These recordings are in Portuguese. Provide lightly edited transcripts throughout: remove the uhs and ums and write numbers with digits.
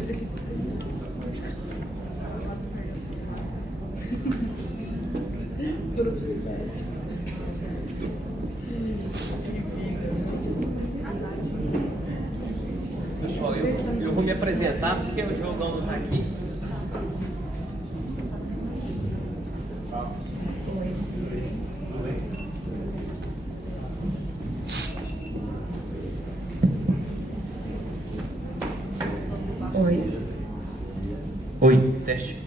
Pessoal, eu vou me apresentar porque o Jogão não está aqui. Oi, teste.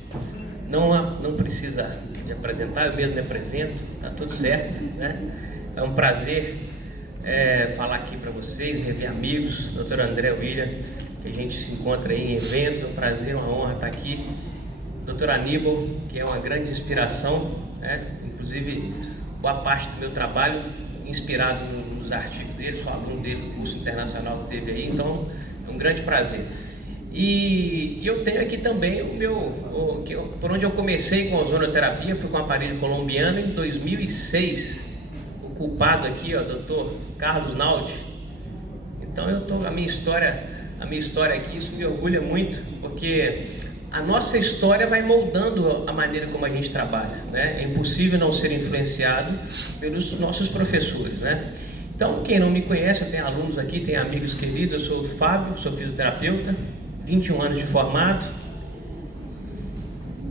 Não precisa me apresentar, eu mesmo me apresento, tá tudo certo, né? É um prazer falar aqui para vocês, rever amigos, Dr. André William, que a gente se encontra aí em eventos, é um prazer, uma honra estar aqui. Dr. Aníbal, que é uma grande inspiração, né? Inclusive, boa parte do meu trabalho inspirado nos artigos dele, sou aluno dele do curso internacional que teve aí, então é um grande prazer. E eu tenho aqui também por onde eu comecei com a ozonoterapia, fui com o aparelho colombiano em 2006. O culpado aqui, Dr. Carlos Naldi. Então a minha história aqui, isso me orgulha muito, porque a nossa história vai moldando a maneira como a gente trabalha, né? É impossível não ser influenciado pelos nossos professores, né? Então, quem não me conhece, eu tenho alunos aqui, tenho amigos queridos, eu sou o Fábio, sou fisioterapeuta, 21 anos de formado,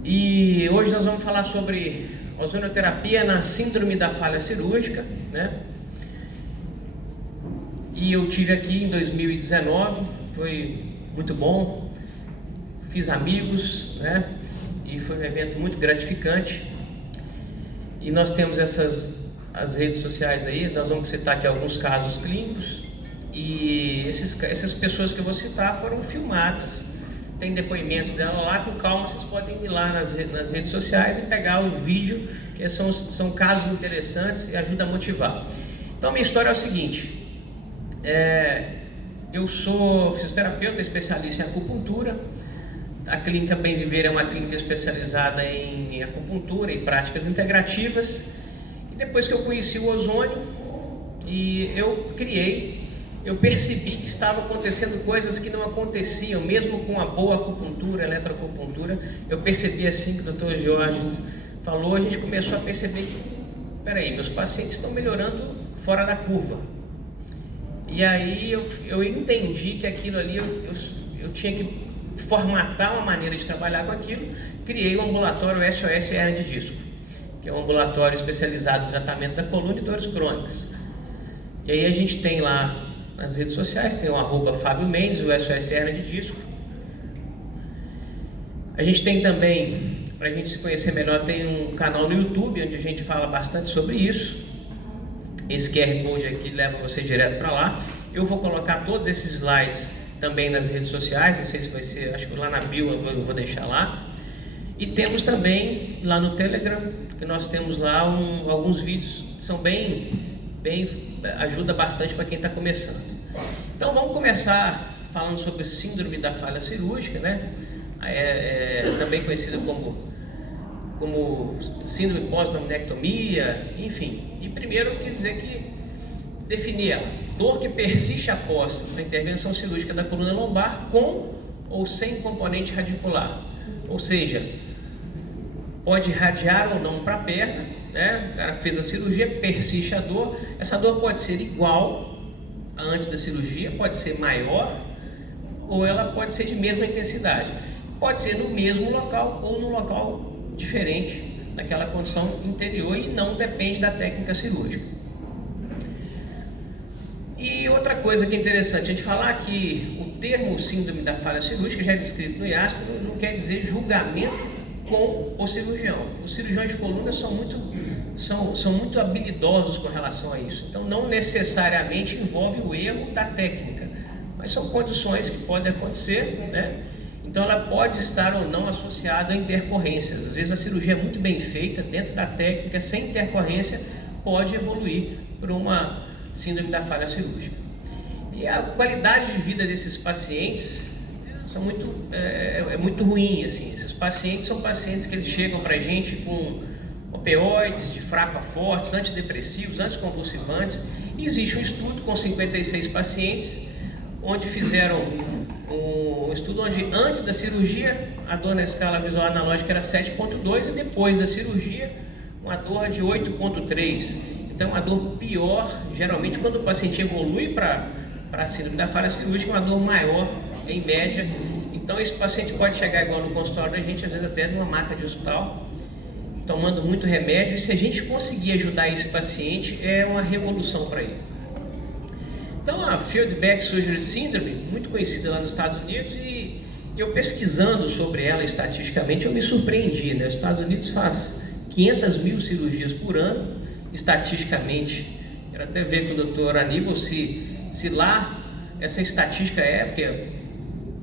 e hoje nós vamos falar sobre ozonoterapia na síndrome da falha cirúrgica, né? E eu tive aqui em 2019, foi muito bom, fiz amigos, né? E foi um evento muito gratificante. E nós temos as redes sociais aí, nós vamos citar aqui alguns casos clínicos. E essas pessoas que eu vou citar foram filmadas. Tem depoimentos dela lá, com calma vocês podem ir lá nas redes sociais e pegar o vídeo, que são casos interessantes e ajuda a motivar. Então, minha história é o seguinte: eu sou fisioterapeuta, especialista em acupuntura. A clínica Bem Viver é uma clínica especializada em acupuntura e práticas integrativas. E depois que eu conheci o ozônio, eu percebi que estavam acontecendo coisas que não aconteciam, mesmo com a boa acupuntura, eletroacupuntura. Eu percebi assim que o Dr. Jorge falou, a gente começou a perceber que, peraí, meus pacientes estão melhorando fora da curva. E aí eu entendi que aquilo ali, eu tinha que formatar uma maneira de trabalhar com aquilo. Criei o ambulatório SOS Hernia de Disco, que é um ambulatório especializado no tratamento da coluna e dores crônicas. E aí a gente tem lá nas redes sociais, tem o @Fábio Mendes, o SOS Hernia de Disco. A gente tem também, para a gente se conhecer melhor, tem um canal no YouTube, onde a gente fala bastante sobre isso. Esse QR Code aqui leva você direto para lá. Eu vou colocar todos esses slides também nas redes sociais, não sei se vai ser, acho que lá na bio eu vou deixar lá. E temos também lá no Telegram, que nós temos lá alguns vídeos que são ajuda bastante para quem está começando. Então vamos começar falando sobre a síndrome da falha cirúrgica, né? Também conhecida como síndrome pós-laminectomia, enfim. E primeiro eu quis dizer que definia dor que persiste após a intervenção cirúrgica da coluna lombar com ou sem componente radicular, ou seja, pode irradiar ou não para a perna, né? O cara fez a cirurgia, persiste a dor. Essa dor pode ser igual a antes da cirurgia, pode ser maior, ou ela pode ser de mesma intensidade. Pode ser no mesmo local ou num local diferente, naquela condição interior, e não depende da técnica cirúrgica. E outra coisa que é interessante a gente falar, que o termo síndrome da falha cirúrgica, já é descrito no IASP, não quer dizer julgamento com o cirurgião. Os cirurgiões de coluna são muito habilidosos com relação a isso. Então, não necessariamente envolve o erro da técnica, mas são condições que podem acontecer, né? Então, ela pode estar ou não associada a intercorrências. Às vezes, a cirurgia é muito bem feita, dentro da técnica, sem intercorrência, pode evoluir para uma síndrome da falha cirúrgica. E a qualidade de vida desses pacientes é muito ruim, assim. Esses pacientes são pacientes que eles chegam para a gente com opioides de fraco a fortes, antidepressivos, anticonvulsivantes. E existe um estudo com 56 pacientes, onde fizeram um estudo onde antes da cirurgia a dor na escala visual analógica era 7,2 e depois da cirurgia uma dor de 8,3. Então uma dor pior, geralmente quando o paciente evolui para a síndrome da falha cirúrgica, uma dor maior em média. Então esse paciente pode chegar igual no consultório da gente, às vezes até numa maca de hospital, tomando muito remédio, e se a gente conseguir ajudar esse paciente, é uma revolução para ele. Então a Field Back Surgery Syndrome, muito conhecida lá nos Estados Unidos, e eu pesquisando sobre ela estatisticamente, eu me surpreendi, né? Os Estados Unidos faz 500 mil cirurgias por ano, estatisticamente. Quero até ver com o Dr. Aníbal se lá essa estatística é, porque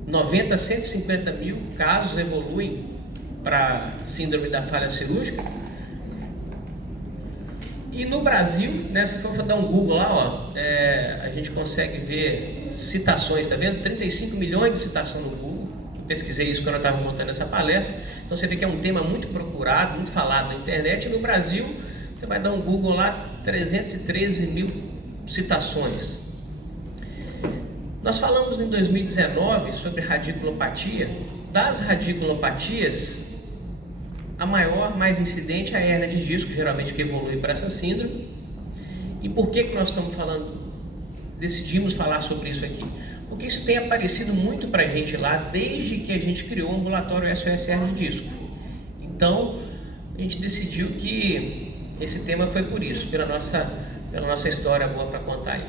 90 a 150 mil casos evoluem para síndrome da falha cirúrgica. E no Brasil, né, se for dar um Google lá, ó, a gente consegue ver citações, tá vendo? 35 milhões de citações no Google. Eu pesquisei isso quando eu estava montando essa palestra. Então você vê que é um tema muito procurado, muito falado na internet. E no Brasil, você vai dar um Google lá, 313 mil citações. Nós falamos em 2019 sobre radiculopatia. Das radiculopatias, a maior, mais incidente é a hérnia de disco, geralmente que evolui para essa síndrome. E por que nós estamos falando, decidimos falar sobre isso aqui? Porque isso tem aparecido muito para a gente lá, desde que a gente criou o ambulatório SOS hérnia de disco. Então, a gente decidiu que esse tema foi por isso, pela nossa história boa para contar aí.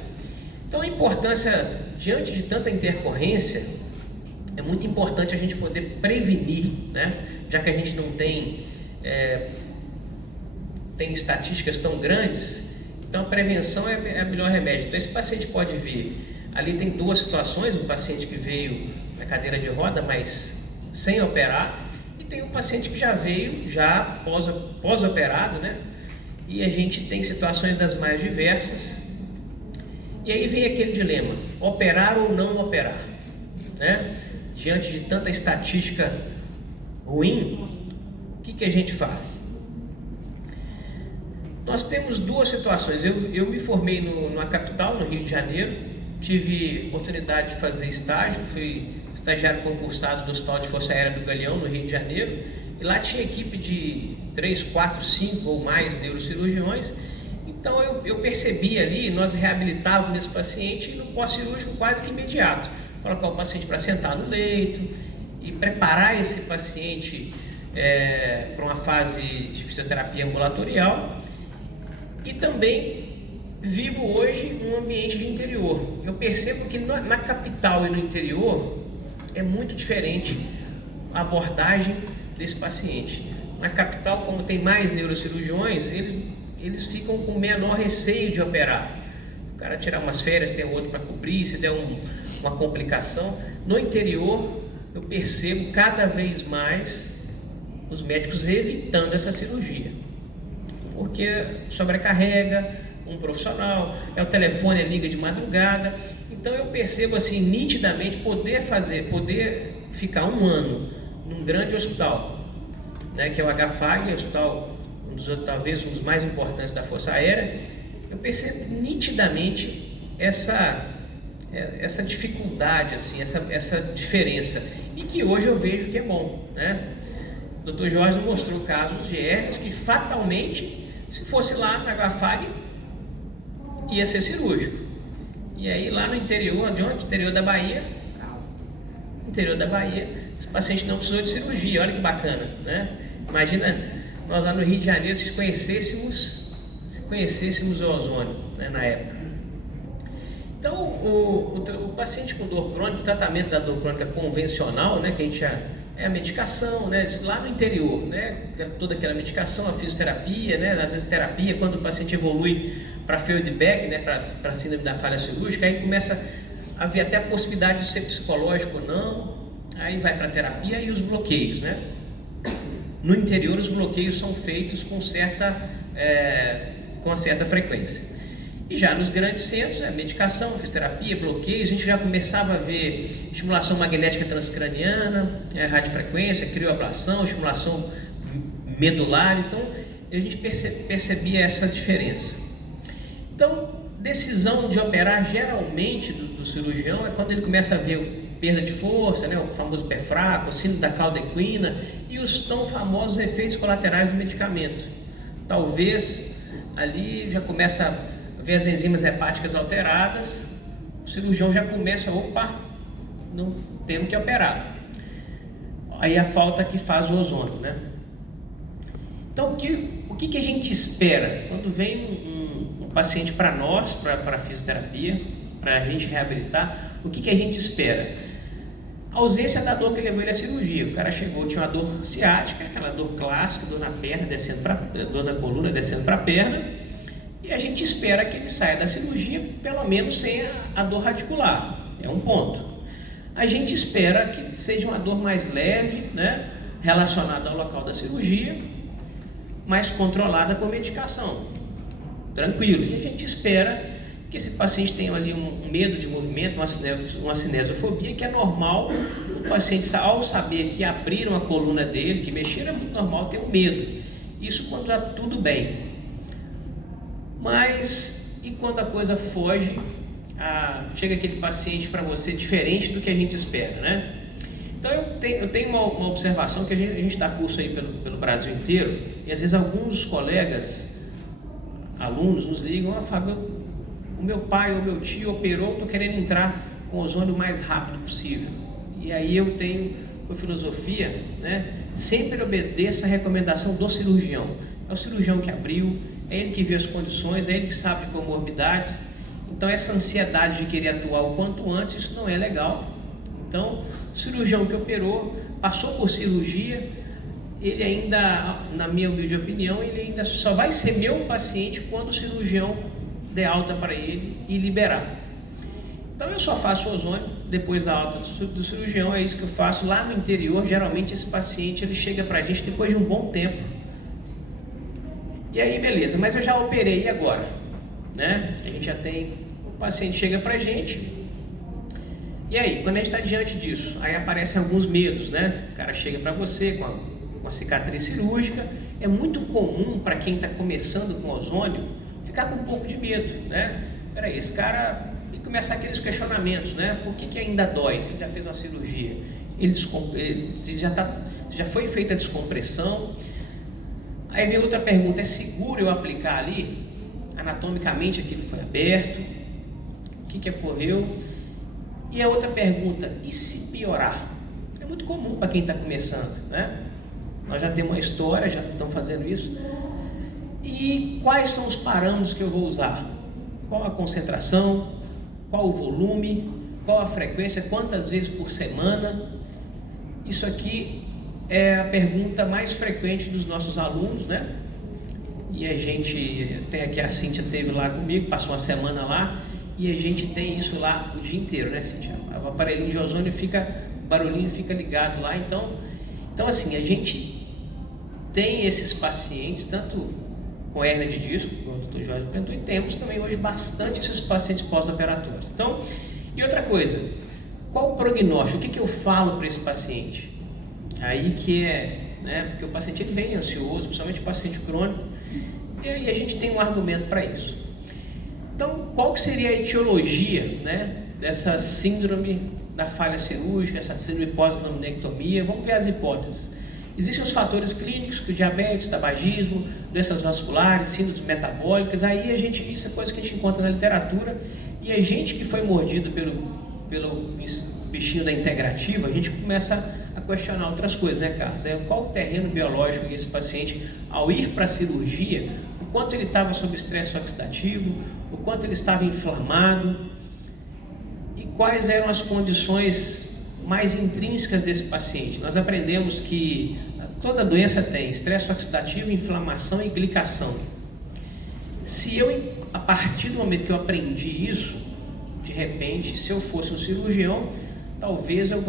Então, a importância, diante de tanta intercorrência, é muito importante a gente poder prevenir, né? Já que a gente não tem estatísticas tão grandes, então a prevenção é o melhor remédio. Então esse paciente pode vir, ali tem duas situações, um paciente que veio na cadeira de roda, mas sem operar, e tem um paciente que já veio, já pós-operado, né? E a gente tem situações das mais diversas, e aí vem aquele dilema, operar ou não operar, né? Diante de tanta estatística ruim, o que a gente faz? Nós temos duas situações. Eu me formei numa capital, no Rio de Janeiro, tive oportunidade de fazer estágio, fui estagiário concursado do Hospital de Força Aérea do Galeão, no Rio de Janeiro, e lá tinha equipe de 3, 4, 5 ou mais neurocirurgiões. Então eu percebi ali, nós reabilitávamos esse paciente no pós-cirúrgico quase que imediato. Colocar o paciente para sentar no leito e preparar esse paciente para uma fase de fisioterapia ambulatorial. E também vivo hoje num ambiente de interior. Eu percebo que na capital e no interior é muito diferente a abordagem desse paciente. Na capital, como tem mais neurocirurgiões, eles ficam com menor receio de operar. O cara tirar umas férias, tem outro para cobrir, se der uma complicação. No interior, eu percebo cada vez mais os médicos evitando essa cirurgia, porque sobrecarrega um profissional, o telefone liga de madrugada. Então eu percebo assim nitidamente poder ficar um ano num grande hospital, né, que é o HFAG, hospital talvez um dos mais importantes da Força Aérea. Eu percebo nitidamente essa dificuldade, assim, essa diferença, e que hoje eu vejo que é bom, né? O Dr. Jorge mostrou casos de hérnias que fatalmente, se fosse lá na HFAG, ia ser cirúrgico. E aí lá no interior, de onde? Interior da Bahia, esse paciente não precisou de cirurgia. Olha que bacana, né? Imagina nós lá no Rio de Janeiro, se conhecêssemos o ozônio, né, na época. Então, o paciente com dor crônica, o tratamento da dor crônica convencional, né, que a gente é a medicação, né, lá no interior, né, toda aquela medicação, a fisioterapia, né, às vezes terapia, quando o paciente evolui para Field Back, né, para síndrome da falha cirúrgica, aí começa a haver até a possibilidade de ser psicológico ou não, aí vai para a terapia e os bloqueios, né. No interior, os bloqueios são feitos com certa frequência. E já nos grandes centros, medicação, fisioterapia, bloqueios, a gente já começava a ver estimulação magnética transcraniana, radiofrequência, crioablação, estimulação medular. Então, a gente percebia essa diferença. Então, decisão de operar geralmente do cirurgião é quando ele começa a ver perda de força, né, o famoso pé fraco, o síndrome da cauda equina e os tão famosos efeitos colaterais do medicamento. Talvez ali já começa a ver as enzimas hepáticas alteradas, o cirurgião já começa, opa, não temos que operar. Aí a falta que faz o ozônio, né? Então, o que a gente espera quando vem um paciente para nós, para a fisioterapia, para a gente reabilitar? O que a gente espera? A ausência da dor que levou ele à cirurgia. O cara chegou, tinha uma dor ciática, aquela dor clássica, dor na perna, dor na coluna, descendo para a perna, e a gente espera que ele saia da cirurgia, pelo menos sem a dor radicular. É um ponto. A gente espera que seja uma dor mais leve, né, relacionada ao local da cirurgia, mais controlada por medicação. Tranquilo. E a gente espera que esse paciente tenha ali um medo de movimento, uma cinesiofobia, que é normal. O paciente, ao saber que abriram a coluna dele, que mexeram, é muito normal ter um medo. Isso quando está tudo bem. Mas, e quando a coisa foge, chega aquele paciente para você diferente do que a gente espera, né? Então eu tenho uma observação que a gente dá curso aí pelo Brasil inteiro, e às vezes alguns colegas, alunos nos ligam: Fábio, o meu pai ou meu tio operou, estou querendo entrar com ozônio o mais rápido possível. E aí eu tenho, por filosofia, né, sempre obedeça a recomendação do cirurgião. É o cirurgião que abriu, é ele que vê as condições, é ele que sabe de comorbidades. Então essa ansiedade de querer atuar o quanto antes, isso não é legal. Então, o cirurgião que operou, passou por cirurgia, ele ainda, na minha humilde opinião, ele ainda só vai ser meu paciente quando o cirurgião der alta para ele e liberar. Então eu só faço ozônio depois da alta do cirurgião, é isso que eu faço. Lá no interior, geralmente esse paciente ele chega para a gente depois de um bom tempo. E aí beleza, mas eu já operei, e agora? Né? A gente já tem, o paciente chega para a gente, e aí, quando a gente está diante disso, aí aparecem alguns medos, né? O cara chega para você com uma cicatriz cirúrgica. É muito comum para quem está começando com ozônio ficar com um pouco de medo, né? Peraí, esse cara... E começar aqueles questionamentos, né? Por que ainda dói? Você já fez uma cirurgia? Já foi feita a descompressão? Aí vem outra pergunta: é seguro eu aplicar ali? Anatomicamente aquilo foi aberto? O que ocorreu? E a outra pergunta: e se piorar? É muito comum para quem está começando, né? Nós já temos uma história, já estamos fazendo isso. E quais são os parâmetros que eu vou usar? Qual a concentração? Qual o volume? Qual a frequência? Quantas vezes por semana? Isso aqui é a pergunta mais frequente dos nossos alunos, né? E a gente tem aqui, a Cíntia esteve lá comigo, passou uma semana lá, e a gente tem isso lá o dia inteiro, né, Cíntia? O aparelhinho de ozônio o barulhinho fica ligado lá. Então assim, a gente tem esses pacientes, tanto com hérnia de disco, como o Dr. Jorge perguntou, e temos também hoje bastante esses pacientes pós-operatórios. Então, e outra coisa, qual o prognóstico? O que eu falo para esse paciente? Aí que né, porque o paciente ele vem ansioso, principalmente o paciente crônico, e aí a gente tem um argumento para isso. Então, qual que seria a etiologia, né, dessa síndrome da falha cirúrgica, essa síndrome pós-laminectomia? Vamos ver as hipóteses. Existem os fatores clínicos, que o diabetes, tabagismo, doenças vasculares, síndromes metabólicas. Aí isso é coisa que a gente encontra na literatura, e a gente que foi mordido pelo bichinho da integrativa, a gente começa a questionar outras coisas, né, Carlos? Qual o terreno biológico que esse paciente, ao ir para a cirurgia, o quanto ele estava sob estresse oxidativo, o quanto ele estava inflamado, e quais eram as condições mais intrínsecas desse paciente. Nós aprendemos que toda doença tem estresse oxidativo, inflamação e glicação. A partir do momento que eu aprendi isso, de repente, se eu fosse um cirurgião, talvez eu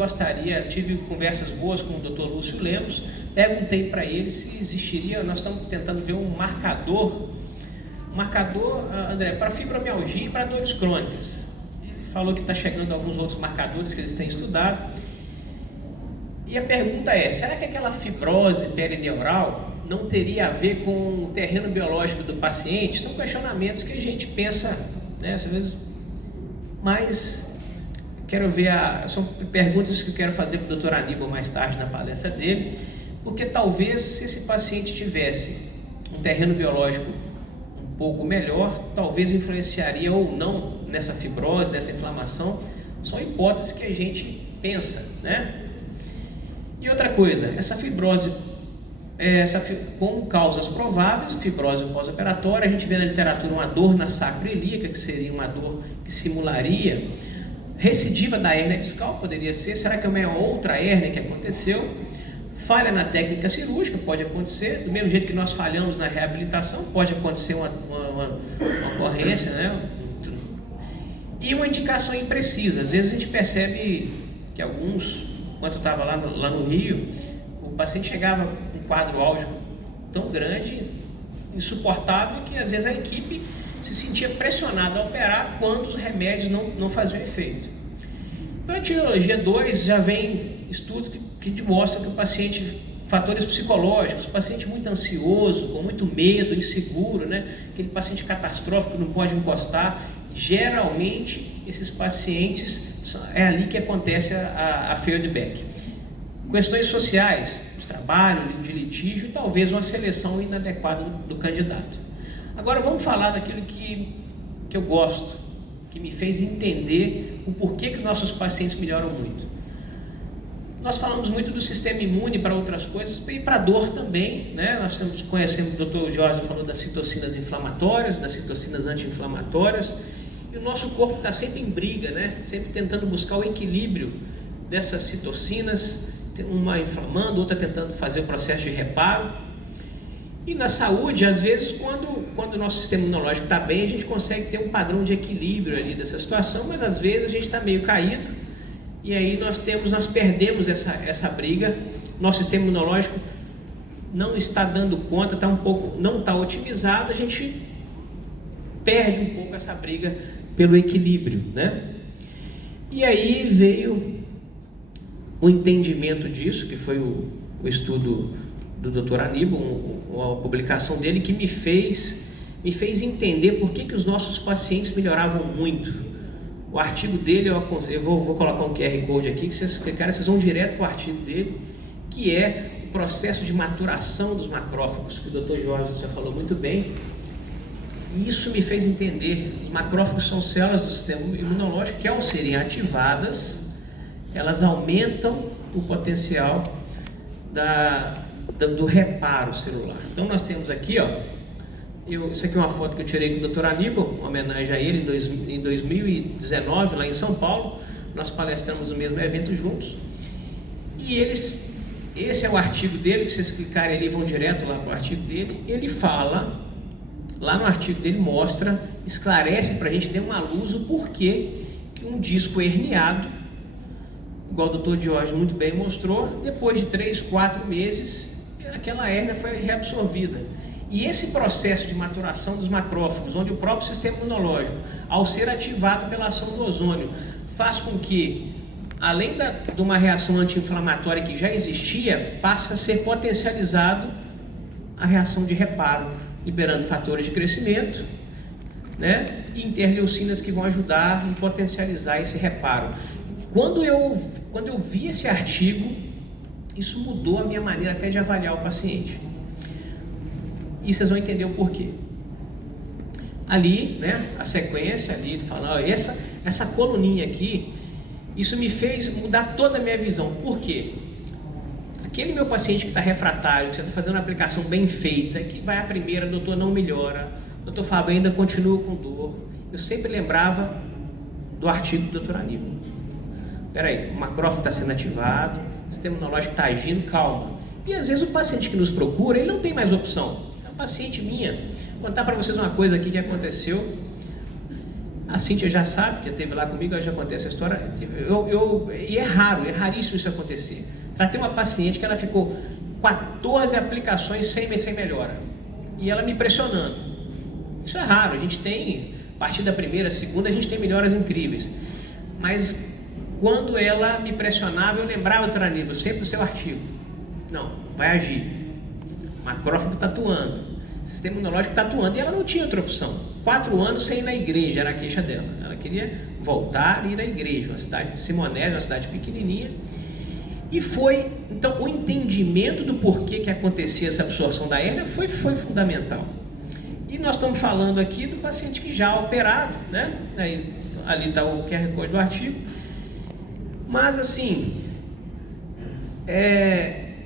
tive conversas boas com o Dr. Lúcio Lemos, perguntei para ele se existiria, nós estamos tentando ver um marcador, André, para fibromialgia e para dores crônicas. Ele falou que está chegando alguns outros marcadores que eles têm estudado. E a pergunta é: será que aquela fibrose perineural não teria a ver com o terreno biológico do paciente? São questionamentos que a gente pensa, né, às vezes, mas quero ver, são perguntas que eu quero fazer para o Dr. Aníbal mais tarde na palestra dele, porque talvez se esse paciente tivesse um terreno biológico um pouco melhor, talvez influenciaria ou não nessa fibrose, nessa inflamação. São hipóteses que a gente pensa, né? E outra coisa, essa fibrose, como causas prováveis, fibrose pós-operatória, a gente vê na literatura uma dor na sacroiliaca, que seria uma dor que simularia recidiva da hérnia discal, poderia ser. Será que é uma outra hérnia que aconteceu? Falha na técnica cirúrgica, pode acontecer, do mesmo jeito que nós falhamos na reabilitação, pode acontecer uma ocorrência, né? E uma indicação imprecisa. Às vezes a gente percebe que alguns, enquanto eu estava lá no Rio, o paciente chegava com um quadro álgico tão grande, insuportável, que às vezes a equipe se sentia pressionada a operar quando os remédios não faziam efeito. Então, a etiologia 2 já vem estudos que demonstram que o paciente, fatores psicológicos, o paciente muito ansioso, com muito medo, inseguro, né? Aquele paciente catastrófico que não pode encostar, geralmente esses pacientes, é ali que acontece a feedback. Questões sociais, de trabalho, de litígio, talvez uma seleção inadequada do candidato. Agora vamos falar daquilo que eu gosto, que me fez entender o porquê que nossos pacientes melhoram muito. Nós falamos muito do sistema imune para outras coisas e para dor também, né? Nós conhecemos, o Dr. Jorge falou das citocinas inflamatórias, das citocinas anti-inflamatórias, e o nosso corpo está sempre em briga, né? Sempre tentando buscar o equilíbrio dessas citocinas, uma inflamando, outra tentando fazer o processo de reparo. E na saúde, às vezes, quando o nosso sistema imunológico está bem, a gente consegue ter um padrão de equilíbrio ali dessa situação, mas às vezes a gente está meio caído, e aí nós perdemos essa briga. Nosso sistema imunológico não está dando conta, não está otimizado, a gente perde um pouco essa briga pelo equilíbrio, né? E aí veio o entendimento disso, que foi o estudo do Dr. Aníbal, a publicação dele, que me fez entender por que os nossos pacientes melhoravam muito. O artigo dele, eu vou colocar um QR Code aqui, que vocês vão direto para o artigo dele, que é o processo de maturação dos macrófagos, que o Dr. Jorge já falou muito bem. E isso me fez entender, os macrófagos são células do sistema imunológico que, ao serem ativadas, elas aumentam o potencial do reparo celular. Então nós temos aqui, isso aqui é uma foto que eu tirei com o Dr. Aníbal, uma homenagem a ele em 2019, lá em São Paulo. Nós palestramos no mesmo evento juntos. E esse é o artigo dele, que vocês clicarem ali vão direto lá para o artigo dele. Ele fala, lá no artigo dele esclarece para a gente, deu uma luz o porquê que um disco herniado, igual o Dr. Jorge muito bem mostrou, depois de 3, 4 meses, aquela hérnia foi reabsorvida. E esse processo de maturação dos macrófagos, onde o próprio sistema imunológico, ao ser ativado pela ação do ozônio, faz com que, além de uma reação anti-inflamatória que já existia, passe a ser potencializado a reação de reparo, liberando fatores de crescimento, né? E interleucinas que vão ajudar e potencializar esse reparo. Quando eu vi esse artigo, isso mudou a minha maneira até de avaliar o paciente. E vocês vão entender o porquê. Ali, né, a sequência ali, falando, essa coluninha aqui, isso me fez mudar toda a minha visão. Por quê? Aquele meu paciente que está refratário, que você está fazendo uma aplicação bem feita, que vai à primeira, doutor, não melhora, doutor Fábio ainda continua com dor. Eu sempre lembrava do artigo do Dr. Aníbal. Peraí, o macrófago está sendo ativado, o sistema imunológico está agindo, calma. E às vezes o paciente que nos procura, ele não tem mais opção. É uma paciente minha. Vou contar para vocês uma coisa aqui que aconteceu. A Cíntia já sabe, já esteve lá comigo, já acontece a história. E é raríssimo isso acontecer. Ela tem uma paciente que ela ficou 14 aplicações sem melhora. E ela me pressionando. Isso é raro, a gente tem, a partir da primeira, segunda, a gente tem melhoras incríveis. Mas quando ela me pressionava, eu lembrava do Dr. Aníbal, sempre do seu artigo. Não, vai agir. Macrófago está atuando. Sistema imunológico está atuando. E ela não tinha outra opção. 4 anos sem ir na igreja, era a queixa dela. Ela queria voltar e ir à igreja, uma cidade de Simonés, uma cidade pequenininha. E foi, então, o entendimento do porquê que acontecia essa absorção da hérnia foi fundamental. E nós estamos falando aqui do paciente que já operado, né? Ali está o QR Code do artigo. Mas, assim,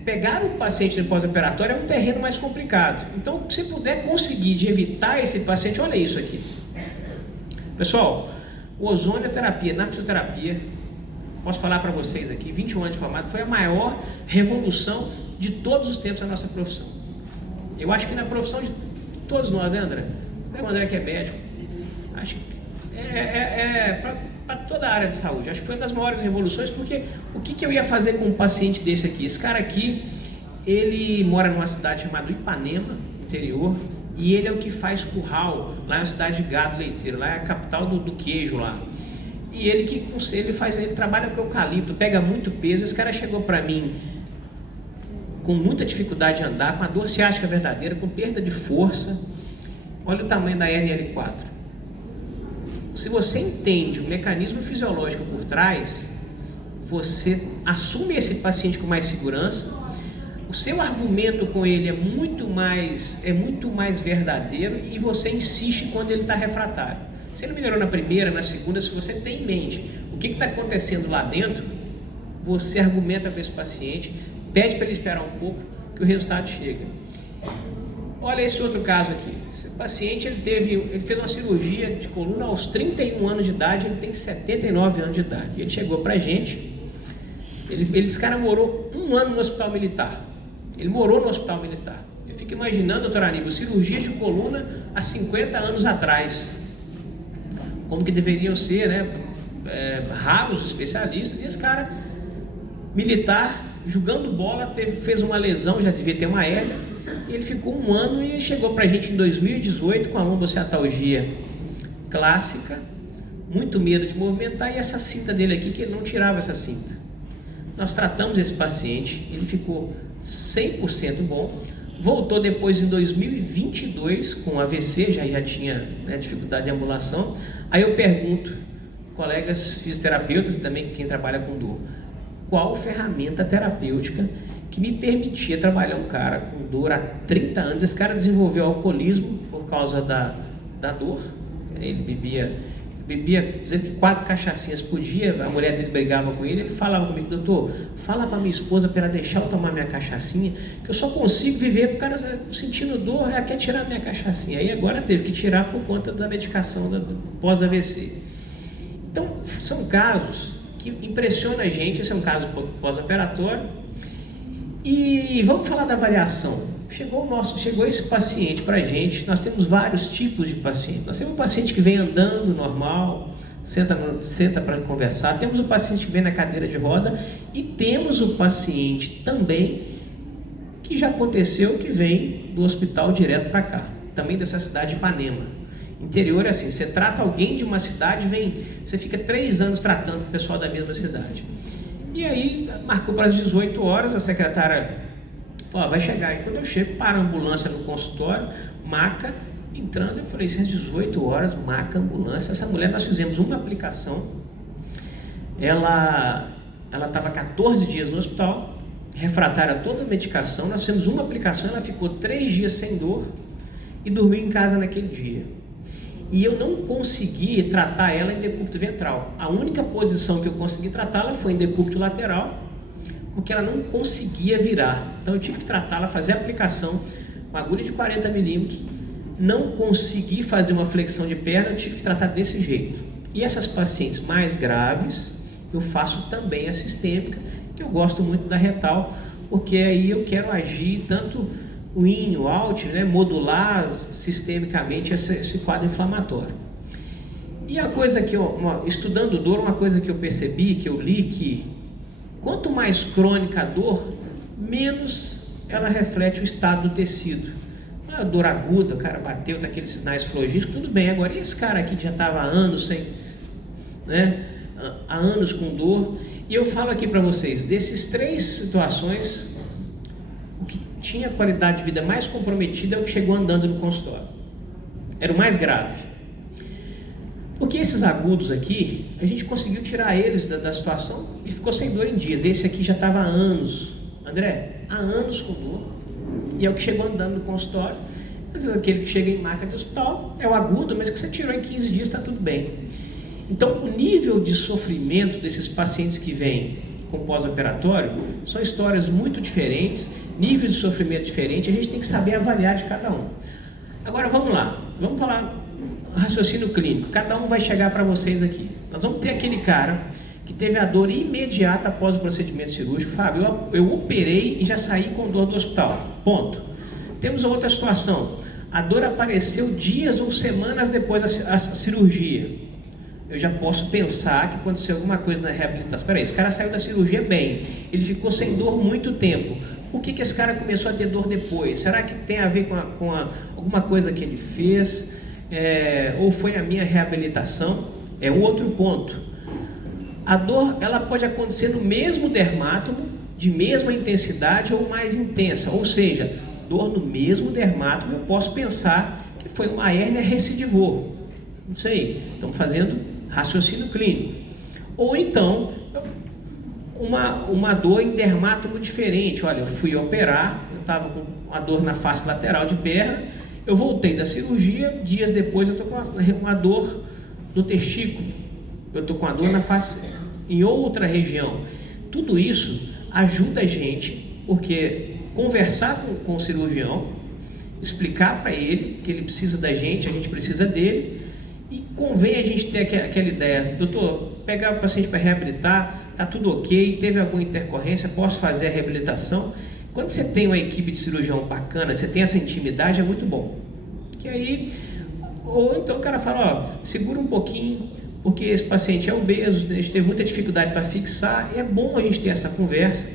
pegar o paciente no pós-operatório é um terreno mais complicado. Então, se puder conseguir de evitar esse paciente, olha isso aqui. Pessoal, o ozonioterapia na fisioterapia, posso falar para vocês aqui, 21 anos de formado, foi a maior revolução de todos os tempos da nossa profissão. Eu acho que na profissão de todos nós, né, André? O André que é médico, acho que para toda a área de saúde. Acho que foi uma das maiores revoluções, porque o que eu ia fazer com um paciente desse aqui? Esse cara aqui, ele mora numa cidade chamada Ipanema, interior, e ele é o que faz curral lá na cidade de gado leiteiro, lá é a capital do queijo lá. E ele trabalha com eucalipto, pega muito peso. Esse cara chegou para mim com muita dificuldade de andar, com a dor ciática verdadeira, com perda de força. Olha o tamanho da NL4. Se você entende o mecanismo fisiológico por trás, você assume esse paciente com mais segurança. O seu argumento com ele é muito mais verdadeiro, e você insiste quando ele está refratário. Se ele melhorou na primeira, na segunda, se você tem em mente o que está acontecendo lá dentro, você argumenta com esse paciente, pede para ele esperar um pouco, que o resultado chega. Olha esse outro caso aqui. Esse paciente ele fez uma cirurgia de coluna aos 31 anos de idade, ele tem 79 anos de idade. Ele chegou para a gente, esse cara morou 1 ano no hospital militar. Ele morou no hospital militar. Eu fico imaginando, doutor Aníbal, cirurgia de coluna há 50 anos atrás. Como que deveriam ser, né, raros os especialistas. E esse cara, militar, jogando bola, fez uma lesão, já devia ter uma hérnia, e ele ficou 1 ano e chegou pra gente em 2018 com a lombocetalgia clássica, muito medo de movimentar, e essa cinta dele aqui, que ele não tirava essa cinta. Nós tratamos esse paciente, ele ficou 100% bom, voltou depois em 2022 com AVC, já tinha, né, dificuldade de ambulação. Aí eu pergunto, colegas fisioterapeutas e também quem trabalha com dor, qual ferramenta terapêutica que me permitia trabalhar um cara com dor há 30 anos? Esse cara desenvolveu alcoolismo por causa da dor. Ele bebia 4 cachaçinhas por dia, a mulher dele brigava com ele falava comigo: doutor, fala para minha esposa para ela deixar eu tomar minha cachaçinha, que eu só consigo viver por causa, sentindo dor, ela quer tirar minha cachaçinha. Aí agora teve que tirar por conta da medicação pós-AVC. Então, são casos que impressionam a gente. Esse é um caso pós-operatório. E vamos falar da avaliação. Chegou esse paciente para a gente. Nós temos vários tipos de paciente. Nós temos um paciente que vem andando normal, senta para conversar. Temos o paciente que vem na cadeira de roda, e temos o paciente também que já aconteceu, que vem do hospital direto para cá, também dessa cidade de Ipanema. Interior é assim, você trata alguém de uma cidade, você fica 3 anos tratando o pessoal da mesma cidade. E aí marcou para as 18 horas, a secretária falou: vai chegar. E quando eu chego, para a ambulância no consultório, maca, entrando, eu falei: se às 18 horas, maca, ambulância. Essa mulher, nós fizemos uma aplicação, ela estava 14 dias no hospital, refratária a toda a medicação. Nós fizemos uma aplicação, ela ficou 3 dias sem dor e dormiu em casa naquele dia. E eu não consegui tratar ela em decúbito ventral. A única posição que eu consegui tratá-la foi em decúbito lateral, porque ela não conseguia virar. Então eu tive que tratá-la, fazer a aplicação com agulha de 40 milímetros, não consegui fazer uma flexão de perna, eu tive que tratar desse jeito. E essas pacientes mais graves, eu faço também a sistêmica, que eu gosto muito da retal, porque aí eu quero agir tanto o in, o out, né, modular sistemicamente esse quadro inflamatório. E a coisa que estudando dor, uma coisa que eu percebi, que eu li, que quanto mais crônica a dor, menos ela reflete o estado do tecido. A dor aguda, o cara bateu, tá aqueles sinais flogísticos, tudo bem. Agora, e esse cara aqui que já estava há anos há anos com dor? E eu falo aqui para vocês, desses 3 situações, o que tinha qualidade de vida mais comprometida é o que chegou andando no consultório. Era o mais grave. Porque esses agudos aqui, a gente conseguiu tirar eles da situação e ficou sem dor em dias. Esse aqui já estava há anos, André, há anos com dor, e é o que chegou andando no consultório. Às vezes aquele que chega em maca de hospital é o agudo, mas que você tirou em 15 dias, está tudo bem. Então, o nível de sofrimento desses pacientes que vêm com pós-operatório são histórias muito diferentes, níveis de sofrimento diferentes, a gente tem que saber avaliar de cada um. Agora, vamos lá, vamos falar raciocínio clínico, cada um vai chegar para vocês aqui. Nós vamos ter aquele cara que teve a dor imediata após o procedimento cirúrgico. Fábio, eu operei e já saí com dor do hospital, ponto. Temos outra situação, a dor apareceu dias ou semanas depois da cirurgia. Eu já posso pensar que aconteceu alguma coisa na reabilitação. Espera aí, esse cara saiu da cirurgia bem, ele ficou sem dor muito tempo. Por que esse cara começou a ter dor depois? Será que tem a ver com alguma coisa que ele fez? Ou foi a minha reabilitação? É um outro ponto. A dor, ela pode acontecer no mesmo dermátomo, de mesma intensidade ou mais intensa. Ou seja, dor no mesmo dermátomo, eu posso pensar que foi uma hérnia recidivou. Não sei, estamos fazendo raciocínio clínico. Ou então, uma dor em dermátomo diferente. Olha, eu fui operar, eu estava com uma dor na face lateral de perna, eu voltei da cirurgia, dias depois eu estou com uma dor no testículo, eu estou com a dor na face em outra região. Tudo isso ajuda a gente, porque conversar com o cirurgião, explicar para ele que ele precisa da gente, a gente precisa dele, e convém a gente ter aquela ideia, doutor, pegar o paciente para reabilitar, está tudo ok, teve alguma intercorrência, posso fazer a reabilitação. Quando você tem uma equipe de cirurgião bacana, você tem essa intimidade, é muito bom. Que aí, ou então o cara fala, ó, segura um pouquinho, porque esse paciente é obeso, a gente teve muita dificuldade para fixar, é bom a gente ter essa conversa,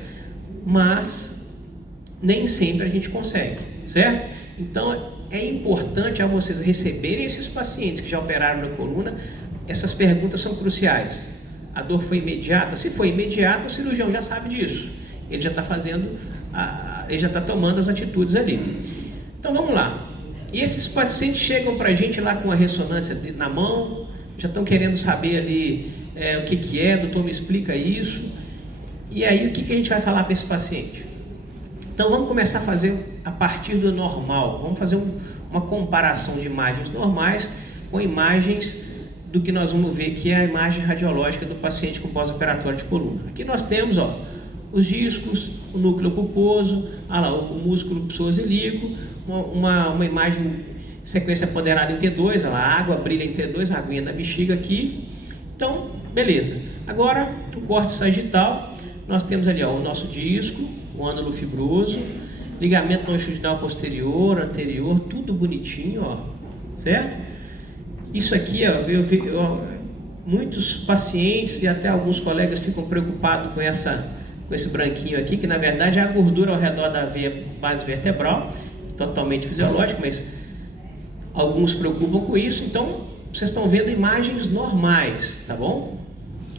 mas nem sempre a gente consegue, certo? Então, é importante a vocês receberem esses pacientes que já operaram na coluna. Essas perguntas são cruciais. A dor foi imediata? Se foi imediata, o cirurgião já sabe disso. Ele já está fazendo, ele já está tomando as atitudes ali. Então vamos lá. E esses pacientes chegam para a gente lá com a ressonância na mão, já estão querendo saber ali o que é, doutor, me explica isso. E aí o que a gente vai falar para esse paciente? Então vamos começar a fazer a partir do normal, vamos fazer uma comparação de imagens normais com imagens do que nós vamos ver que é a imagem radiológica do paciente com pós-operatório de coluna. Aqui nós temos os discos, o núcleo pulposo, o músculo psoasílico, uma imagem sequência ponderada em T2, a água brilha em T2, a aguinha da bexiga aqui. Então, beleza. Agora, o corte sagital, nós temos ali o nosso disco, o ânulo fibroso, ligamento longitudinal posterior, anterior, tudo bonitinho, certo? Isso aqui, muitos pacientes e até alguns colegas ficam preocupados com esse branquinho aqui, que na verdade é a gordura ao redor da veia base vertebral, totalmente fisiológico, mas alguns se preocupam com isso. Então, vocês estão vendo imagens normais, tá bom?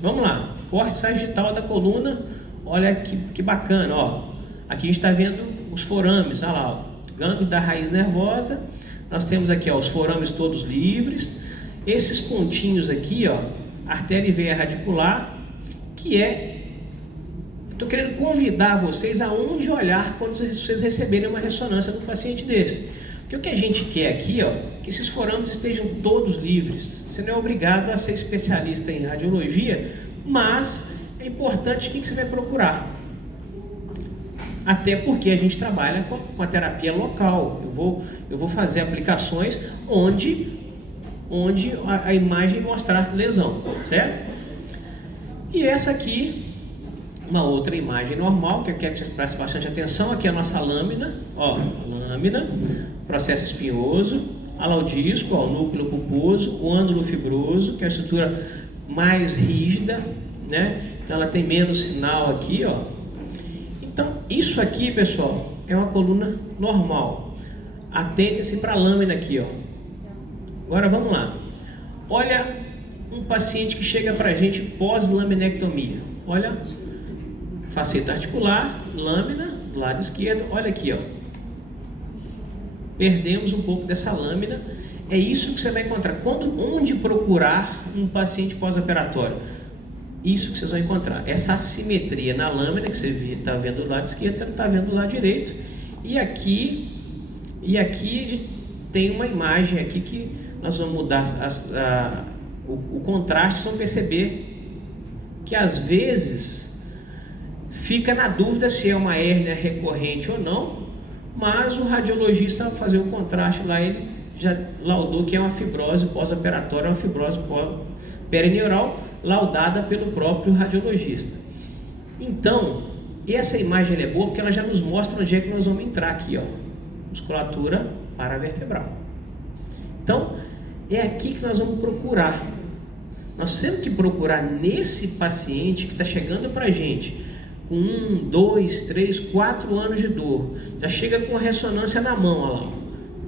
Vamos lá, corte sagital da coluna, olha que bacana, aqui a gente está vendo os forames, olha lá, gânglio da raiz nervosa, nós temos aqui os forames todos livres, esses pontinhos aqui, artéria e veia radicular, que estou querendo convidar vocês aonde olhar quando vocês receberem uma ressonância de um paciente desse. Porque o que a gente quer aqui, que esses forames estejam todos livres. Você não é obrigado a ser especialista em radiologia, mas é importante o que você vai procurar. Até porque a gente trabalha com a terapia local. Eu vou fazer aplicações onde a imagem mostrar lesão, certo? E essa aqui, uma outra imagem normal, que eu quero que vocês prestem bastante atenção. Aqui é a nossa lâmina, lâmina, processo espinhoso, olha lá o disco, o núcleo pulposo, o ânulo fibroso, que é a estrutura mais rígida, né? Então ela tem menos sinal aqui, Então, isso aqui, pessoal, é uma coluna normal. Atentem-se para a lâmina aqui, Agora vamos lá. Olha um paciente que chega para a gente pós-laminectomia. Olha, faceta articular, lâmina, do lado esquerdo. Olha aqui, Perdemos um pouco dessa lâmina. é isso que você vai encontrar. Onde procurar um paciente pós-operatório? Isso que vocês vão encontrar. Essa assimetria na lâmina que você está vendo do lado esquerdo, você não está vendo do lado direito. E aqui tem uma imagem aqui que nós vamos mudar o contraste. Vocês vão perceber que às vezes fica na dúvida se é uma hérnia recorrente ou não, mas o radiologista, ao fazer o contraste lá, ele já laudou que é uma fibrose pós-operatória, uma fibrose perineural, laudada pelo próprio radiologista. Então, essa imagem é boa porque ela já nos mostra onde é que nós vamos entrar aqui, ó, musculatura paravertebral. Então, é aqui que nós vamos procurar. Nós temos que procurar nesse paciente que está chegando para a gente com 1, 2, 3, 4 anos de dor, já chega com a ressonância na mão, ó lá,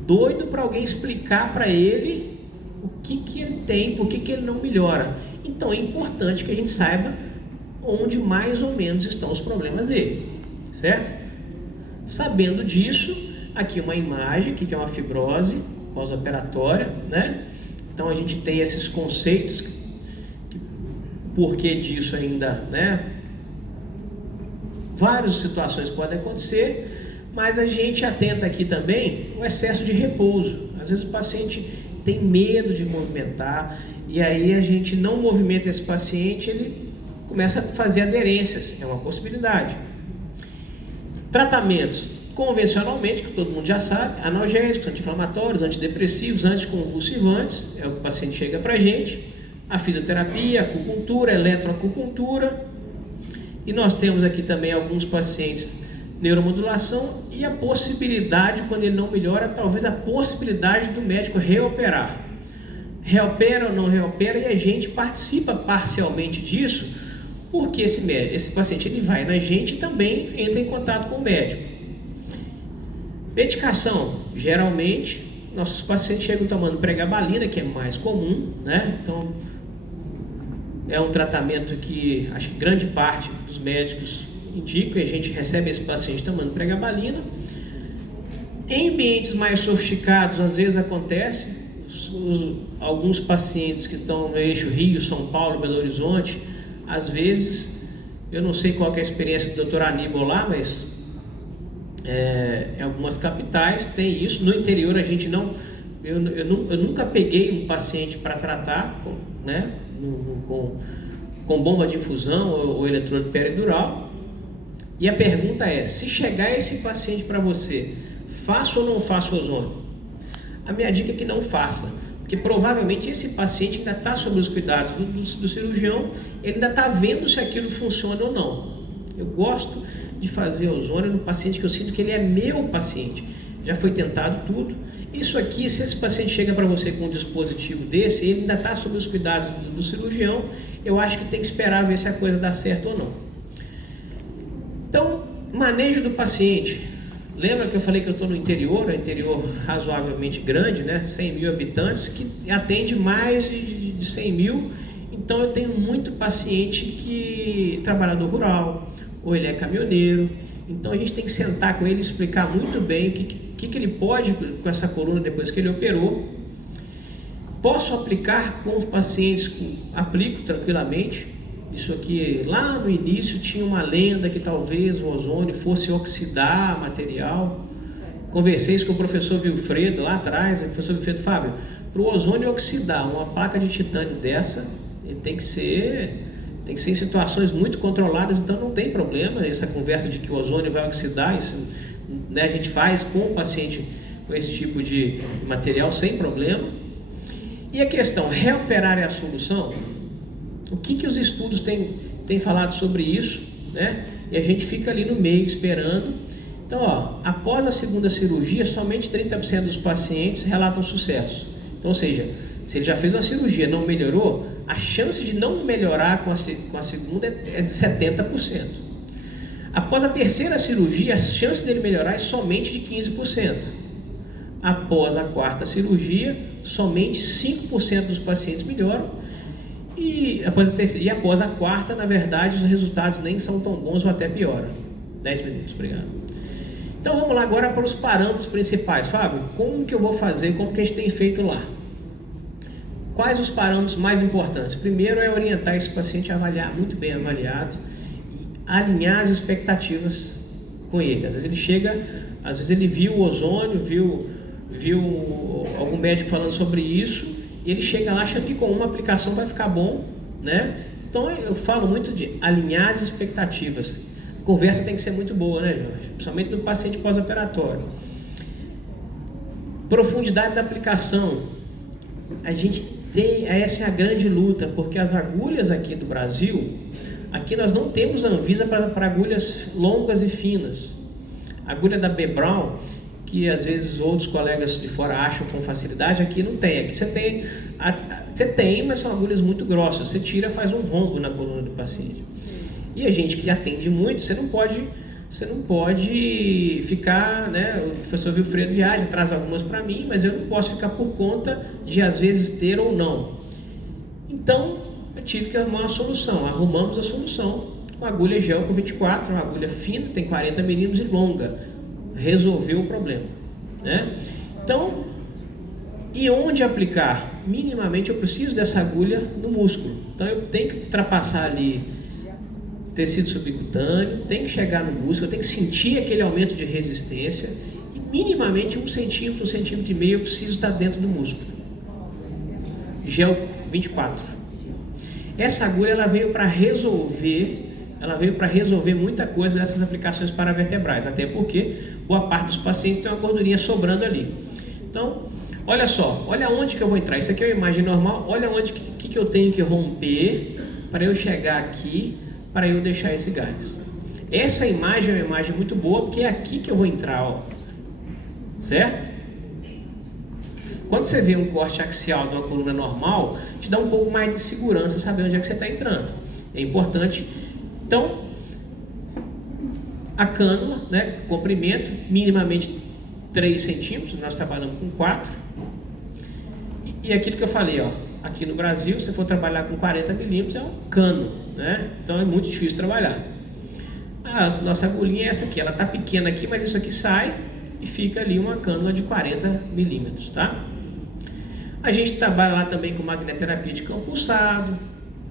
doido para alguém explicar para ele o que ele tem, por que ele não melhora. Então é importante que a gente saiba onde mais ou menos estão os problemas dele, certo? Sabendo disso, aqui uma imagem, aqui que é uma fibrose pós-operatória, né? Então a gente tem esses conceitos, porquê disso ainda, né? Várias situações podem acontecer, mas a gente atenta aqui também o excesso de repouso. Às vezes o paciente tem medo de movimentar, e aí a gente não movimenta esse paciente, ele começa a fazer aderências, é uma possibilidade. Tratamentos, convencionalmente, que todo mundo já sabe, analgésicos, anti-inflamatórios, antidepressivos, anticonvulsivantes, é o que o paciente chega para a gente, a fisioterapia, a acupuntura, a eletroacupuntura, e nós temos aqui também alguns pacientes neuromodulação e a possibilidade, quando ele não melhora, talvez a possibilidade do médico reoperar. Reopera ou não reopera, e a gente participa parcialmente disso, porque esse paciente ele vai na gente e também entra em contato com o médico. Medicação, geralmente, nossos pacientes chegam tomando pregabalina, que é mais comum, né? Então, é um tratamento que acho que grande parte dos médicos indicam, e a gente recebe esse paciente tomando pregabalina. Em ambientes mais sofisticados, às vezes acontece, alguns pacientes que estão no eixo Rio, São Paulo, Belo Horizonte, às vezes, eu não sei qual que é a experiência do Dr. Aníbal lá, mas em algumas capitais tem isso. No interior a gente não, eu nunca peguei um paciente para tratar, né, com bomba de infusão ou eletrodo peridural. E a pergunta é, se chegar esse paciente para você, faça ou não faça ozônio? A minha dica é que não faça, porque provavelmente esse paciente ainda está sob os cuidados do cirurgião, ele ainda está vendo se aquilo funciona ou não. Eu gosto de fazer ozônio no paciente que eu sinto que ele é meu paciente, já foi tentado tudo. Isso aqui, se esse paciente chega para você com um dispositivo desse, ele ainda está sob os cuidados do cirurgião, eu acho que tem que esperar ver se a coisa dá certo ou não. Então, manejo do paciente. Lembra que eu falei que eu estou no interior, um interior razoavelmente grande, né? 100 mil habitantes, que atende mais de 100 mil. Então eu tenho muito paciente que é trabalhador rural, ou ele é caminhoneiro. Então a gente tem que sentar com ele e explicar muito bem o que ele pode com essa coluna depois que ele operou. Posso aplicar com os pacientes, aplico tranquilamente. Isso aqui, lá no início, tinha uma lenda que talvez o ozônio fosse oxidar material. Conversei isso com o professor Wilfredo lá atrás. O professor Wilfredo, Fábio, para o ozônio oxidar uma placa de titânio dessa, ele tem que ser em situações muito controladas, então não tem problema essa conversa de que o ozônio vai oxidar. Isso, né, a gente faz com o paciente com esse tipo de material sem problema. E a questão, reoperar é a solução? O que os estudos têm falado sobre isso, né? E a gente fica ali no meio esperando. Então, ó, após a segunda cirurgia, somente 30% dos pacientes relatam sucesso. Então, ou seja, se ele já fez uma cirurgia e não melhorou, a chance de não melhorar com a segunda é de 70%. Após a terceira cirurgia, a chance dele melhorar é somente de 15%. Após a quarta cirurgia, somente 5% dos pacientes melhoram. E após a quarta, na verdade, os resultados nem são tão bons ou até pioram. 10 minutos, obrigado. Então vamos lá agora para os parâmetros principais. Fábio, como que eu vou fazer, como que a gente tem feito lá? Quais os parâmetros mais importantes? Primeiro é orientar esse paciente a avaliar, muito bem avaliado, alinhar as expectativas com ele. Às vezes ele chega, às vezes ele viu o ozônio, viu algum médico falando sobre isso, e ele chega lá achando que com uma aplicação vai ficar bom, né? Então eu falo muito de alinhar as expectativas. A conversa tem que ser muito boa, né, Jorge? Principalmente no paciente pós-operatório. Profundidade da aplicação. A gente tem, essa é a grande luta, porque as agulhas aqui do Brasil, aqui nós não temos Anvisa para agulhas longas e finas. A agulha da B. Braun, que às vezes outros colegas de fora acham com facilidade, aqui não tem. Aqui você tem, mas são agulhas muito grossas. Você tira, faz um rombo na coluna do paciente. E a gente que atende muito, você não pode ficar, né? O professor Wilfredo viaja, traz algumas para mim, mas eu não posso ficar por conta de às vezes ter ou não. Então eu tive que arrumar uma solução. Arrumamos a solução com agulha gel com 24, uma agulha fina, tem 40 milímetros e longa. Resolveu o problema, né? Então, e onde aplicar? Minimamente eu preciso dessa agulha no músculo. Então eu tenho que ultrapassar ali tecido subcutâneo, tem que chegar no músculo, eu tenho que sentir aquele aumento de resistência e minimamente 1 centímetro, 1,5 centímetros eu preciso estar dentro do músculo. Gel 24. Essa agulha ela veio para resolver muita coisa dessas aplicações paravertebrais, até porque boa parte dos pacientes tem uma gordurinha sobrando ali. Então, olha só, olha onde que eu vou entrar. Isso aqui é uma imagem normal, olha onde que eu tenho que romper para eu chegar aqui, para eu deixar esse gás. Essa imagem é uma imagem muito boa, porque é aqui que eu vou entrar, ó. Certo? Quando você vê um corte axial de uma coluna normal, te dá um pouco mais de segurança saber onde é que você está entrando. É importante. Então, a cânula, né, comprimento, minimamente 3 centímetros, nós trabalhamos com 4. E aquilo que eu falei, ó, aqui no Brasil, se for trabalhar com 40 milímetros, é um cano, né? Então é muito difícil trabalhar. A nossa agulhinha é essa aqui, ela está pequena aqui, mas isso aqui sai e fica ali uma cânula de 40 milímetros, tá? A gente trabalha lá também com magnetoterapia de campo pulsado,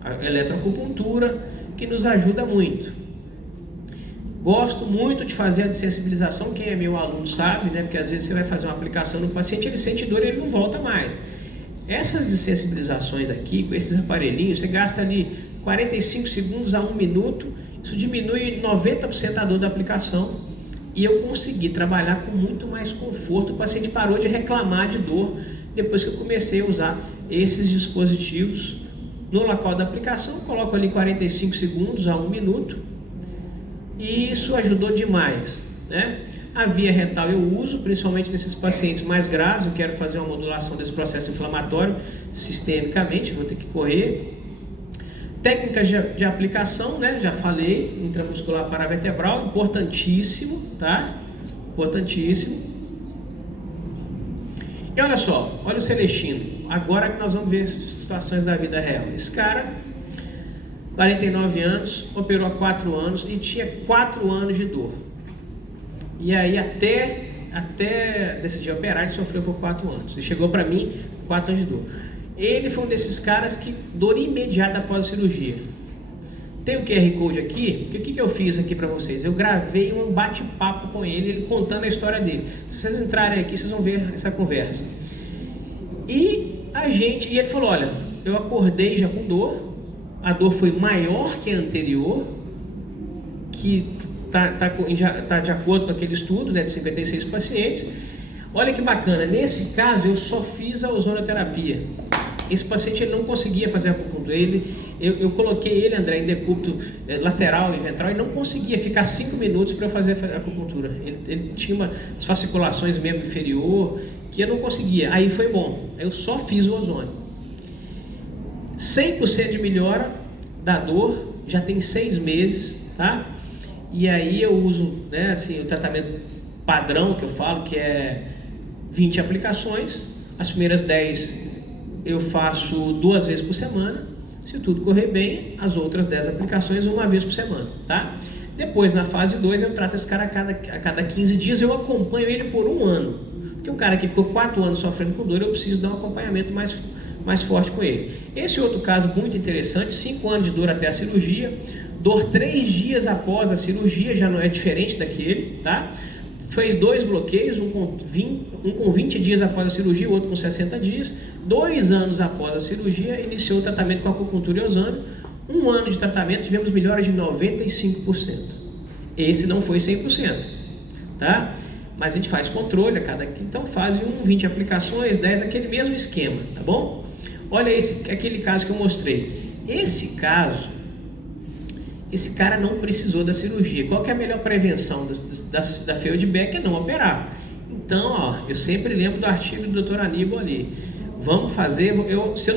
a eletroacupuntura, que nos ajuda muito. Gosto muito de fazer a desensibilização, quem é meu aluno sabe, né? Porque às vezes você vai fazer uma aplicação no paciente, ele sente dor e ele não volta mais. Essas desensibilizações aqui, com esses aparelhinhos, você gasta ali 45 segundos a 1 minuto, isso diminui 90% a dor da aplicação e eu consegui trabalhar com muito mais conforto. O paciente parou de reclamar de dor depois que eu comecei a usar esses dispositivos. No local da aplicação, coloco ali 45 segundos a 1 minuto e isso ajudou demais, né? A via retal eu uso, principalmente nesses pacientes mais graves, eu quero fazer uma modulação desse processo inflamatório sistemicamente, vou ter que correr. Técnicas de aplicação, né? Já falei, intramuscular paravertebral, importantíssimo, tá? Importantíssimo. E olha só, olha o Celestino, agora que nós vamos ver situações da vida real. Esse cara, 49 anos, operou há 4 anos e tinha 4 anos de dor. E aí até decidir operar, ele sofreu por 4 anos. Ele chegou para mim com 4 anos de dor. Ele foi um desses caras que dor imediata após a cirurgia. Tem o QR Code aqui, o que eu fiz aqui para vocês? Eu gravei um bate-papo com ele contando a história dele. Se vocês entrarem aqui, vocês vão ver essa conversa. E ele falou, olha, eu acordei já com dor, a dor foi maior que a anterior, que está de acordo com aquele estudo, né, de 56 pacientes. Olha que bacana, nesse caso eu só fiz a ozonoterapia. Esse paciente ele não conseguia fazer a acupuntura. Eu coloquei ele, André, em decúbito lateral e ventral e não conseguia ficar 5 minutos para eu fazer a acupuntura. Ele tinha umas fasciculações membro inferior que eu não conseguia. Aí foi bom, eu só fiz o ozônio. 100% de melhora da dor, já tem 6 meses, tá? E aí eu uso, né, assim, o tratamento padrão que eu falo, que é 20 aplicações. As primeiras 10 eu faço 2 vezes por semana. Se tudo correr bem, as outras 10 aplicações 1 vez por semana, tá? Depois, na fase 2, eu trato esse cara a cada 15 dias, eu acompanho ele por 1 ano. Porque um cara que ficou 4 anos sofrendo com dor, eu preciso dar um acompanhamento mais forte com ele. Esse outro caso muito interessante, 5 anos de dor até a cirurgia, dor 3 dias após a cirurgia, já não é diferente daquele, tá? Fez 2 bloqueios, um com 20 dias após a cirurgia, o outro com 60 dias. 2 anos após a cirurgia, iniciou o tratamento com acupuntura e ozônio. 1 ano de tratamento, tivemos melhoras de 95%. Esse não foi 100%, tá? Mas a gente faz controle a cada... Então faz 20 aplicações, 10, aquele mesmo esquema, tá bom? Olha aquele caso que eu mostrei. Esse cara não precisou da cirurgia. Qual que é a melhor prevenção da Feldback? É não operar. Então, ó, eu sempre lembro do artigo do Dr. Aníbal ali. Vamos fazer... se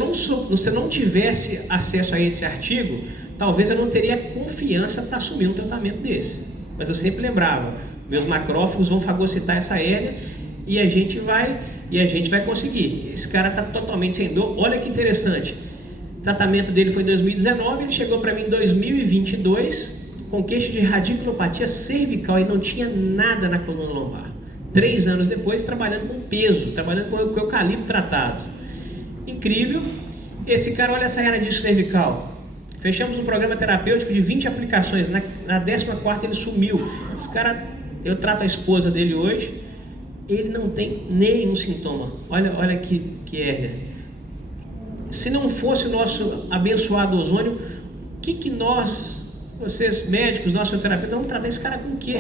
eu não tivesse acesso a esse artigo, talvez eu não teria confiança para assumir um tratamento desse. Mas eu sempre lembrava, meus macrófagos vão fagocitar essa hérnia e a gente vai conseguir. Esse cara está totalmente sem dor. Olha que interessante. O tratamento dele foi em 2019, ele chegou para mim em 2022 com queixa de radiculopatia cervical e não tinha nada na coluna lombar. 3 anos depois, trabalhando com peso, trabalhando com eucalipto tratado. Incrível. Esse cara, olha essa hernia cervical. Fechamos um programa terapêutico de 20 aplicações. Na 14ª ele sumiu. Esse cara, eu trato a esposa dele hoje, ele não tem nenhum sintoma. Olha que hérnia. Se não fosse o nosso abençoado ozônio, o que nós, vocês médicos, nós fisioterapeutas, vamos tratar esse cara com o quê?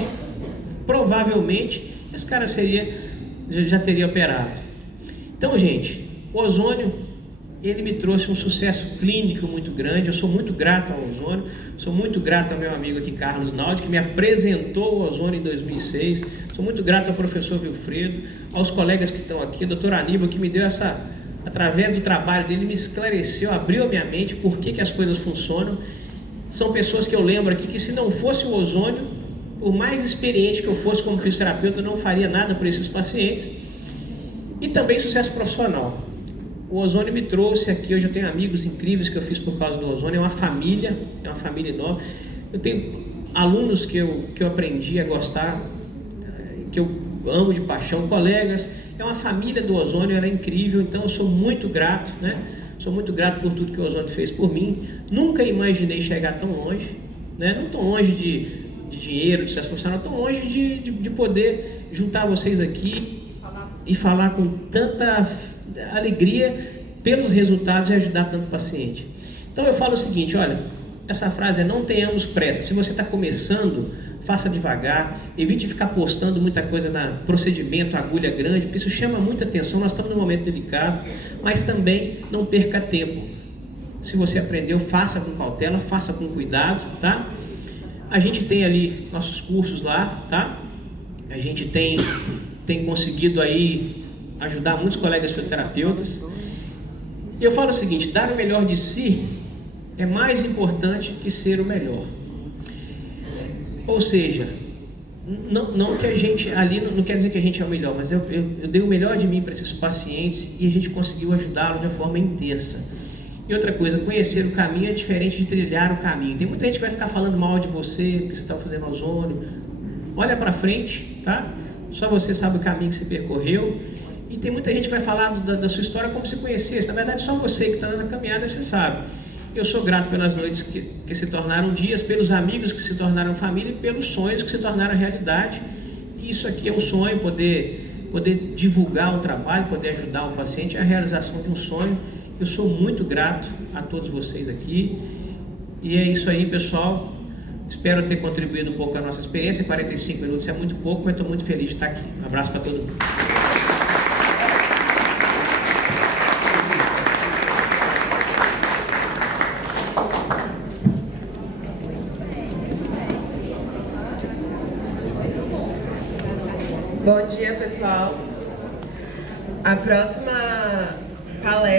Provavelmente esse cara já teria operado. Então, gente, o ozônio, ele me trouxe um sucesso clínico muito grande. Eu sou muito grato ao ozônio, sou muito grato ao meu amigo aqui, Carlos Naldi, que me apresentou o ozônio em 2006. Sou muito grato ao professor Wilfredo, aos colegas que estão aqui, Dr. Aníbal, que me deu através do trabalho dele, me esclareceu, abriu a minha mente por que as coisas funcionam. São pessoas que eu lembro aqui que, se não fosse o ozônio, por mais experiente que eu fosse como fisioterapeuta, eu não faria nada por esses pacientes. E também sucesso profissional. O ozônio me trouxe aqui, hoje eu tenho amigos incríveis que eu fiz por causa do ozônio, é uma família enorme. Eu tenho alunos que eu aprendi a gostar, que eu amo de paixão, colegas. É uma família do ozônio, ela é incrível, então eu sou muito grato, né? Sou muito grato por tudo que o ozônio fez por mim. Nunca imaginei chegar tão longe, né? Não tão longe de dinheiro, de sucesso profissional, tão longe de poder juntar vocês aqui e falar com tanta alegria pelos resultados e ajudar tanto paciente. Então eu falo o seguinte, olha, essa frase é: não tenhamos pressa. Se você está começando, faça devagar, evite ficar postando muita coisa na procedimento, agulha grande, porque isso chama muita atenção. Nós estamos num momento delicado, mas também não perca tempo. Se você aprendeu, faça com cautela, faça com cuidado, tá? A gente tem ali nossos cursos lá, tá? A gente tem conseguido aí ajudar muitos colegas fisioterapeutas. E eu falo o seguinte: dar o melhor de si é mais importante que ser o melhor. Ou seja, não que a gente ali, não quer dizer que a gente é o melhor, mas eu dei o melhor de mim para esses pacientes e a gente conseguiu ajudá-los de uma forma intensa. E outra coisa, conhecer o caminho é diferente de trilhar o caminho. Tem muita gente que vai ficar falando mal de você, porque você está fazendo ozônio. Olha para frente, tá? Só você sabe o caminho que você percorreu. E tem muita gente que vai falar da sua história como se conhecesse. Na verdade, só você que está na caminhada, você sabe. Eu sou grato pelas noites que se tornaram dias, pelos amigos que se tornaram família e pelos sonhos que se tornaram realidade. E isso aqui é um sonho, poder divulgar um trabalho, poder ajudar um paciente, é a realização de um sonho. Eu sou muito grato a todos vocês aqui. E é isso aí, pessoal. Espero ter contribuído um pouco com a nossa experiência. 45 minutos é muito pouco, mas estou muito feliz de estar aqui. Um abraço para todo mundo. Bom dia, pessoal. A próxima palestra